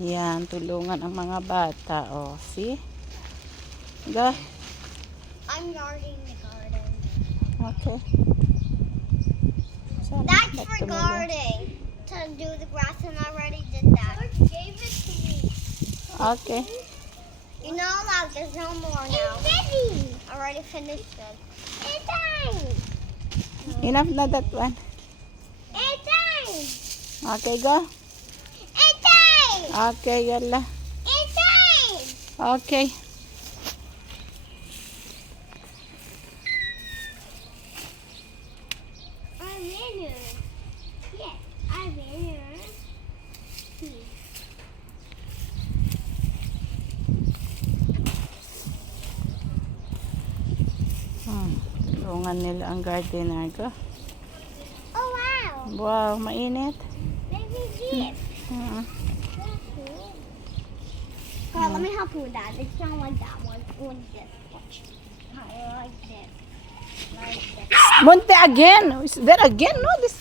Yan, tulungan ang mga bata. O, see? Go. I'm guarding the garden. Okay. Saan? That's for tumulong? guarding. To do the grass, and I already did that. gave it to me. Okay. You're not allowed. There's no more now. It's I already finished it. It's time. Enough na that one. It's time. Okay, go. In here. Hmm. Tulungan nila ang gardener ko. Oh wow. Wow, mainit. Baby Jeep. Okay, let me help you with that. It's not like that one. Like this. Watch. Like this. Like this. Munti again. Is there again? No, this.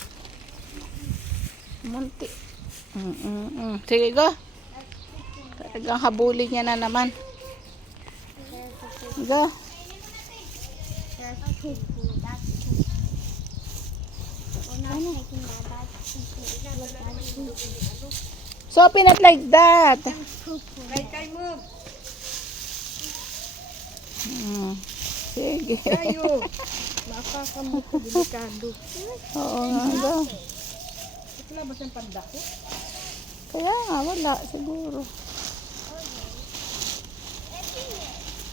Munti. Mm -mm -mm. Sige, go. Talagang habulin niya na naman. Go. There's poo poo. That's poo We're not taking that. That's poo poo. That's poo poo. So, open it like that. That's poo poo. Right, kay move. Mm. Sige. Kayo. Makakamot ko, delikado. Oo nga, go. Wala ba siyang pandako? Kaya nga, wala siguro.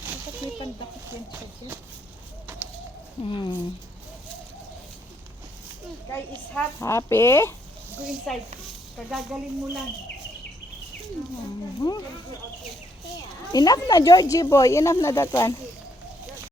Dapat may pandako siya dyan. Hmm. Kay is hot. Happy? Go inside. Kagagalin mo lang. Mhm. Enough na, Georgie boy. Enough na that one.